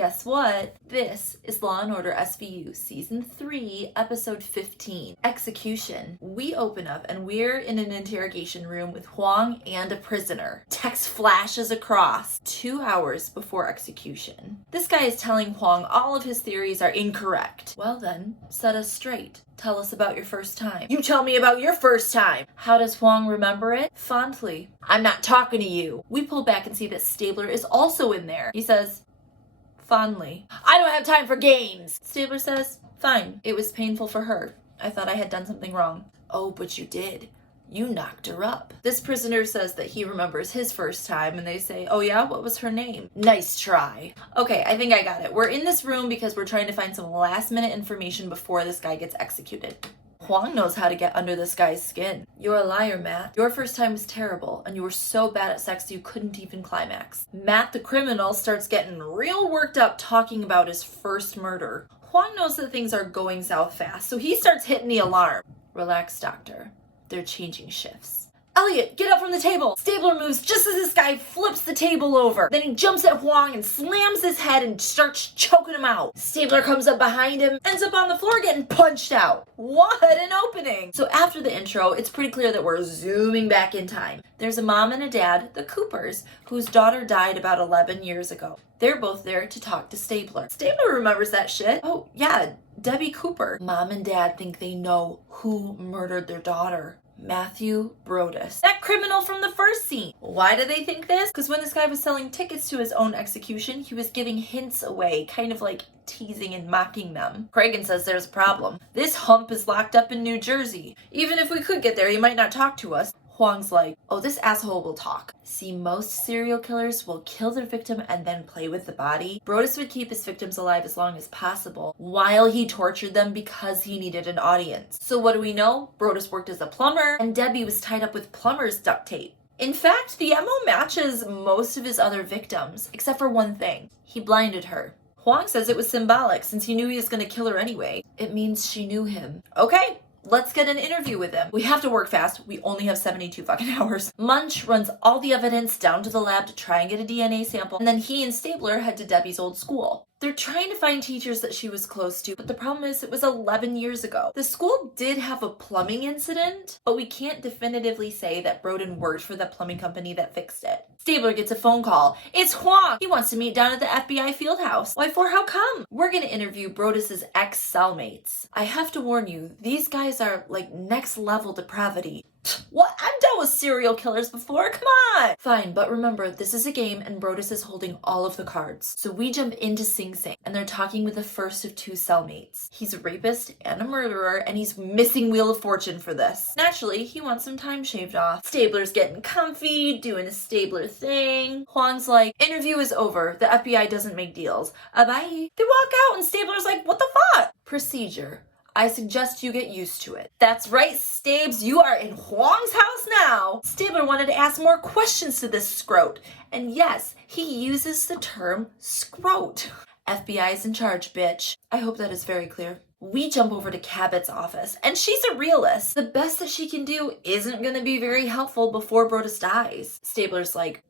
Guess what? This is Law & Order SVU Season 3, Episode 15, Execution. We open up and we're in an interrogation room with Huang and a prisoner. Text flashes across 2 hours before execution. This guy is telling Huang all of his theories are incorrect. Well then, set us straight. Tell us about your first time. You tell me about your first time. How does Huang remember it? Fondly. I'm not talking to you. We pull back and see that Stabler is also in there. He says, fondly. I don't have time for games. Stabler says, fine. It was painful for her. I thought I had done something wrong. Oh, but you did. You knocked her up. This prisoner says that he remembers his first time and they say, oh yeah, what was her name? Nice try. Okay, I think I got it. We're in this room because we're trying to find some last minute information before this guy gets executed. Huang knows how to get under this guy's skin. You're a liar, Matt. Your first time was terrible, and you were so bad at sex you couldn't even climax. Matt, the criminal, starts getting real worked up talking about his first murder. Huang knows that things are going south fast, so he starts hitting the alarm. Relax, doctor. They're changing shifts. Elliot, get up from the table! Stabler moves just as this guy flips the table over. Then he jumps at Huang and slams his head and starts choking him out. Stabler comes up behind him, ends up on the floor getting punched out. What an opening! So after the intro, it's pretty clear that we're zooming back in time. There's a mom and a dad, the Coopers, whose daughter died about 11 years ago. They're both there to talk to Stabler. Stabler remembers that shit. Oh, yeah, Debbie Cooper. Mom and dad think they know who murdered their daughter. Matthew Brodus. That criminal from the first scene. Why do they think this? Because when this guy was selling tickets to his own execution, he was giving hints away, kind of like teasing and mocking them. Cragen says there's a problem. This hump is locked up in New Jersey. Even if we could get there, he might not talk to us. Huang's like, oh, this asshole will talk. See, most serial killers will kill their victim and then play with the body. Brodus would keep his victims alive as long as possible while he tortured them because he needed an audience. So what do we know? Brodus worked as a plumber and Debbie was tied up with plumber's duct tape. In fact, the MO matches most of his other victims, except for one thing. He blinded her. Huang says it was symbolic since he knew he was going to kill her anyway. It means she knew him. Okay. Let's get an interview with him. We have to work fast. We only have 72 fucking hours. Munch runs all the evidence down to the lab to try and get a DNA sample, and then he and Stabler head to Debbie's old school. They're trying to find teachers that she was close to, but the problem is it was 11 years ago. The school did have a plumbing incident, but we can't definitively say that Broden worked for the plumbing company that fixed it. Stabler gets a phone call. It's Huang! He wants to meet down at the FBI field house. Why for? How come? We're gonna interview Brodus's ex-cellmates. I have to warn you, these guys are like next level depravity. What? I've dealt with serial killers before, come on! Fine, but remember, this is a game and Brodus is holding all of the cards. So we jump into Sing Sing, and they're talking with the first of 2 cellmates. He's a rapist and a murderer, and he's missing Wheel of Fortune for this. Naturally, he wants some time shaved off. Stabler's getting comfy, doing a Stabler thing. Huang's like, interview is over, the FBI doesn't make deals. Bye. They walk out and Stabler's like, what the fuck? Procedure. I suggest you get used to it. That's right, Stabes, you are in Huang's house now. Stabler wanted to ask more questions to this scrote. And yes, he uses the term scrote. FBI is in charge, bitch. I hope that is very clear. We jump over to Cabot's office, and she's a realist. The best that she can do isn't going to be very helpful before Brodus dies. Stabler's like,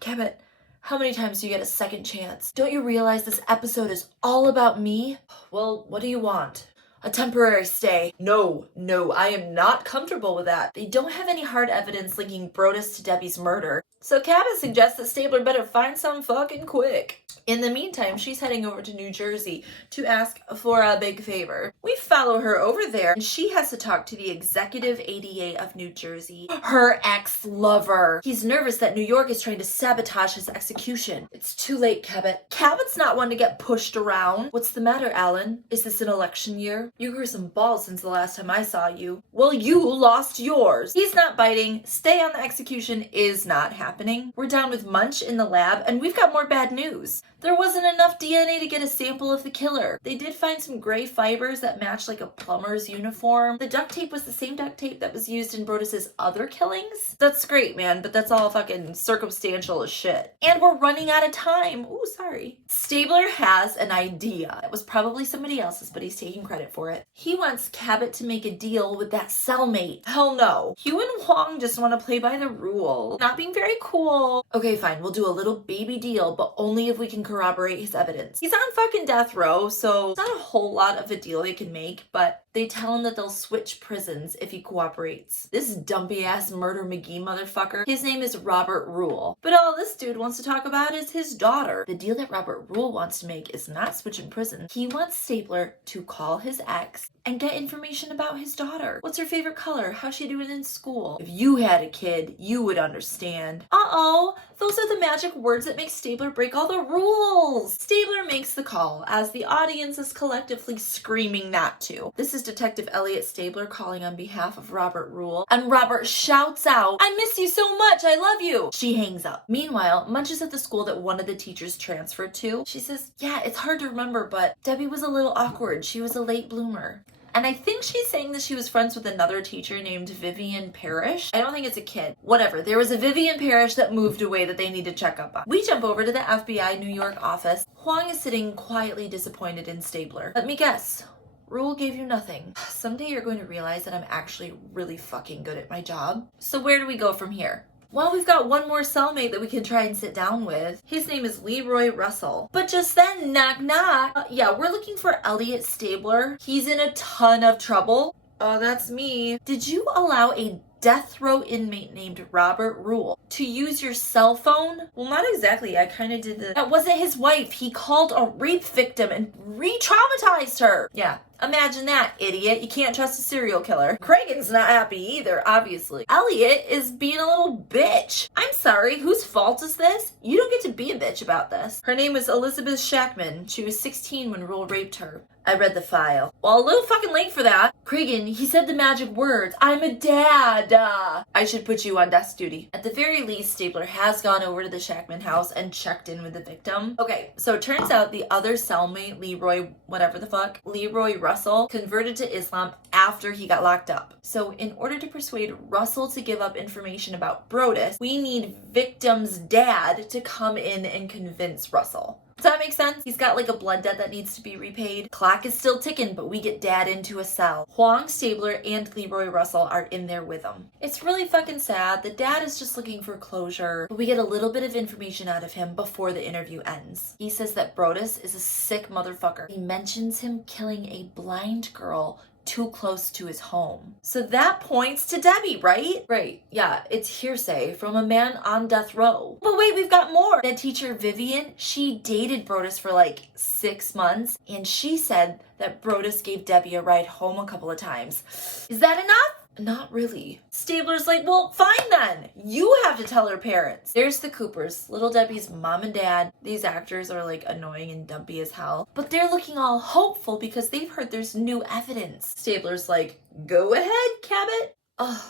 Cabot, how many times do you get a second chance? Don't you realize this episode is all about me? Well, what do you want? A temporary stay. No, I am not comfortable with that. They don't have any hard evidence linking Brodus to Debbie's murder, so Cabot suggests that Stabler better find some fucking quick. In the meantime, she's heading over to New Jersey to ask for a big favor. We follow her over there, and she has to talk to the executive ADA of New Jersey, her ex-lover. He's nervous that New York is trying to sabotage his execution. It's too late, Cabot. Cabot's not one to get pushed around. What's the matter, Alan? Is this an election year? You grew some balls since the last time I saw you. Well, you lost yours. He's not biting. Stay on the execution is not happening. We're down with Munch in the lab, and we've got more bad news. There wasn't enough DNA to get a sample of the killer. They did find some gray fibers that matched like a plumber's uniform. The duct tape was the same duct tape that was used in Brodus's other killings. That's great, man, but that's all fucking circumstantial as shit. And we're running out of time. Ooh, sorry. Stabler has an idea. It was probably somebody else's, but he's taking credit for it. He wants Cabot to make a deal with that cellmate. Hell no. Hugh and Huang just want to play by the rules. Not being very cool. Okay, fine, we'll do a little baby deal, but only if we can corroborate his evidence. He's on fucking death row, so it's not a whole lot of a deal they can make, but they tell him that they'll switch prisons if he cooperates. This dumpy ass Murder McGee motherfucker, his name is Robert Rule. But all this dude wants to talk about is his daughter. The deal that Robert Rule wants to make is not switching prisons. He wants Stabler to call his ex and get information about his daughter. What's her favorite color? How's she doing in school? If you had a kid, you would understand. Uh-oh, those are the magic words that make Stabler break all the rules. Stabler makes the call as the audience is collectively screaming not to. This is Detective Elliot Stabler calling on behalf of Robert Rule, and Robert shouts out, "I miss you so much, I love you." She hangs up. Meanwhile, Munch is at the school that one of the teachers transferred to. She says, "Yeah, it's hard to remember, but Debbie was a little awkward. She was a late bloomer." And I think she's saying that she was friends with another teacher named Vivian Parrish. I don't think it's a kid. Whatever. There was a Vivian Parrish that moved away that they need to check up on. We jump over to the FBI New York office. Huang is sitting quietly disappointed in Stabler. Let me guess. Rule gave you nothing. Someday you're going to realize that I'm actually really fucking good at my job. So where do we go from here? Well, we've got one more cellmate that we can try and sit down with. His name is Leroy Russell. But just then, knock knock. Yeah, we're looking for Elliot Stabler. He's in a ton of trouble. Oh, that's me. Did you allow a death row inmate named Robert Rule to use your cell phone? Well, not exactly. I kind of did the... That wasn't his wife. He called a rape victim and re-traumatized her. Yeah. Imagine that, idiot. You can't trust a serial killer. Cragen's not happy either, obviously. Elliot is being a little bitch. I'm sorry, whose fault is this? You don't get to be a bitch about this. Her name was Elizabeth Shackman. She was 16 when Rule raped her. I read the file. Well, a little fucking late for that. Cragen, he said the magic words. I'm a dad. I should put you on desk duty. At the very least, Stabler has gone over to the Shackman house and checked in with the victim. Okay, so it turns out the other cellmate, Leroy, whatever the fuck, Leroy Russell, converted to Islam after he got locked up. So in order to persuade Russell to give up information about Brodus, we need victim's dad to come in and convince Russell. Does that make sense? He's got like a blood debt that needs to be repaid. Clock is still ticking, but we get dad into a cell. Huang, Stabler, and Leroy Russell are in there with him. It's really fucking sad. The dad is just looking for closure, but we get a little bit of information out of him before the interview ends. He says that Brodus is a sick motherfucker. He mentions him killing a blind girl too close to his home. So that points to Debbie, right? Right, yeah, it's hearsay from a man on death row. But wait, we've got more. That teacher Vivian, she dated Brodus for like 6 months, and she said that Brodus gave Debbie a ride home a couple of times. Is that enough? Not really. Stabler's like, well, fine then. You have to tell her parents. There's the Coopers, little Debbie's mom and dad. These actors are like annoying and dumpy as hell, but they're looking all hopeful because they've heard there's new evidence. Stabler's like, go ahead, Cabot. Ugh.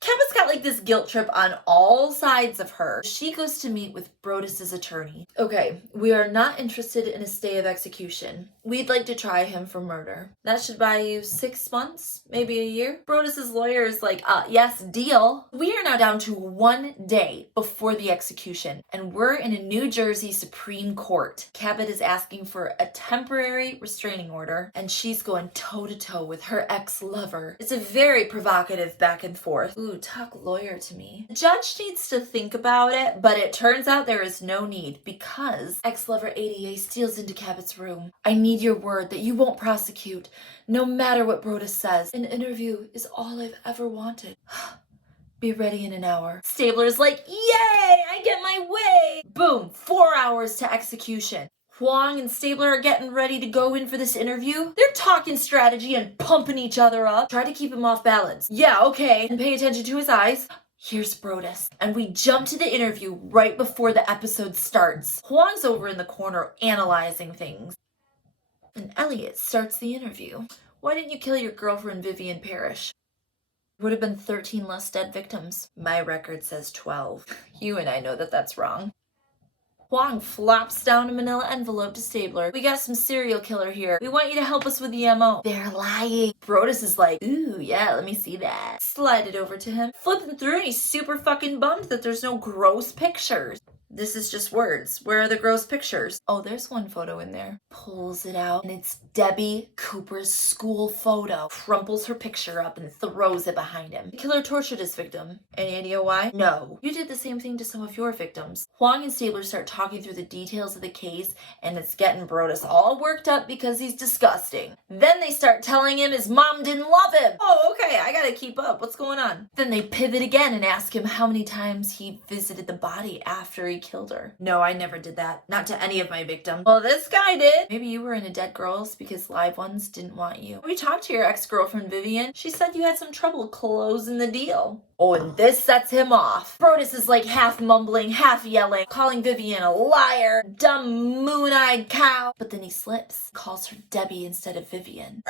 Cabot's got like this guilt trip on all sides of her. She goes to meet with Brodus's attorney. Okay, we are not interested in a stay of execution. We'd like to try him for murder. That should buy you 6 months, maybe a year. Brodus's lawyer is like, yes, deal. We are now down to 1 day before the execution, and we're in a New Jersey Supreme Court. Cabot is asking for a temporary restraining order, and she's going toe-to-toe with her ex-lover. It's a very provocative back and forth. Ooh, talk lawyer to me. The judge needs to think about it, but it turns out there is no need because ex-lover ADA steals into Cabot's room. I need your word that you won't prosecute, no matter what Brodus says. An interview is all I've ever wanted. Be ready in an hour. Stabler's like, yay, I get my way. Boom, 4 hours to execution. Huang and Stabler are getting ready to go in for this interview. They're talking strategy and pumping each other up. Try to keep him off balance. Yeah, okay. And pay attention to his eyes. Here's Brodus. And we jump to the interview right before the episode starts. Huang's over in the corner analyzing things. And Elliot starts the interview. Why didn't you kill your girlfriend Vivian Parrish? Would have been 13 less dead victims. My record says 12. You and I know that that's wrong. Huang flops down a manila envelope to Stabler. We got some serial killer here. We want you to help us with the MO. They're lying. Brodus is like, ooh, yeah, let me see that. Slide it over to him. Flipping through and he's super fucking bummed that there's no gross pictures. This is just words. Where are the gross pictures? Oh, there's one photo in there. Pulls it out, and it's Debbie Cooper's school photo. Crumples her picture up and throws it behind him. The killer tortured his victim. Any idea why? No. You did the same thing to some of your victims. Huang and Stabler start talking through the details of the case, and it's getting Brodus all worked up because he's disgusting. Then they start telling him his mom didn't love him. Oh, okay, I gotta keep up. What's going on? Then they pivot again and ask him how many times he visited the body after he killed her. No, I never did that. Not to any of my victims. Well, this guy did. Maybe you were into dead girls because live ones didn't want you. We talked to your ex-girlfriend Vivian. She said you had some trouble closing the deal. Oh, and this sets him off. Brodus is like half mumbling, half yelling, calling Vivian a liar, dumb moon-eyed cow. But then he slips, calls her Debbie instead of Vivian.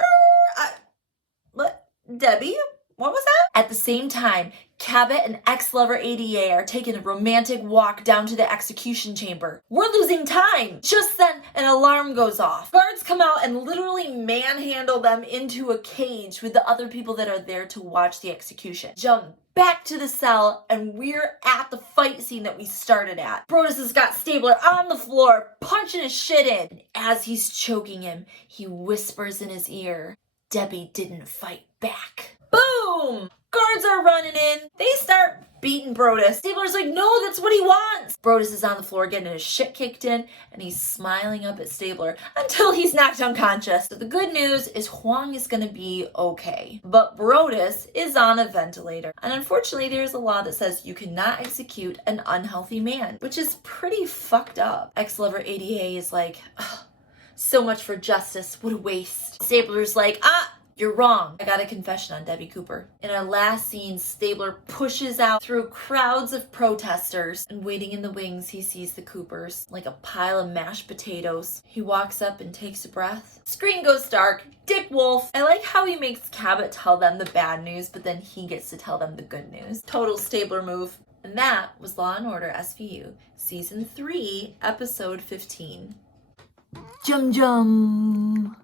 What? Debbie? What was that? At the same time, Cabot and ex-lover ADA are taking a romantic walk down to the execution chamber. We're losing time! Just then, an alarm goes off. Guards come out and literally manhandle them into a cage with the other people that are there to watch the execution. Jump back to the cell, and we're at the fight scene that we started at. Brodus has got Stabler on the floor, punching his shit in. And as he's choking him, he whispers in his ear, "Debbie didn't fight back." Boom! Guards are running in. They start beating Brodus. Stabler's like, no, that's what he wants. Brodus is on the floor getting his shit kicked in, and he's smiling up at Stabler until he's knocked unconscious. So the good news is Huang is gonna be okay. But Brodus is on a ventilator. And unfortunately, there's a law that says you cannot execute an unhealthy man, which is pretty fucked up. Ex-lover ADA is like, oh, so much for justice, what a waste. Stabler's like, you're wrong. I got a confession on Debbie Cooper. In our last scene, Stabler pushes out through crowds of protesters, and waiting in the wings, he sees the Coopers like a pile of mashed potatoes. He walks up and takes a breath. Screen goes dark. Dick Wolf. I like how he makes Cabot tell them the bad news, but then he gets to tell them the good news. Total Stabler move. And that was Law & Order SVU, Season 3, Episode 15. Jum jum.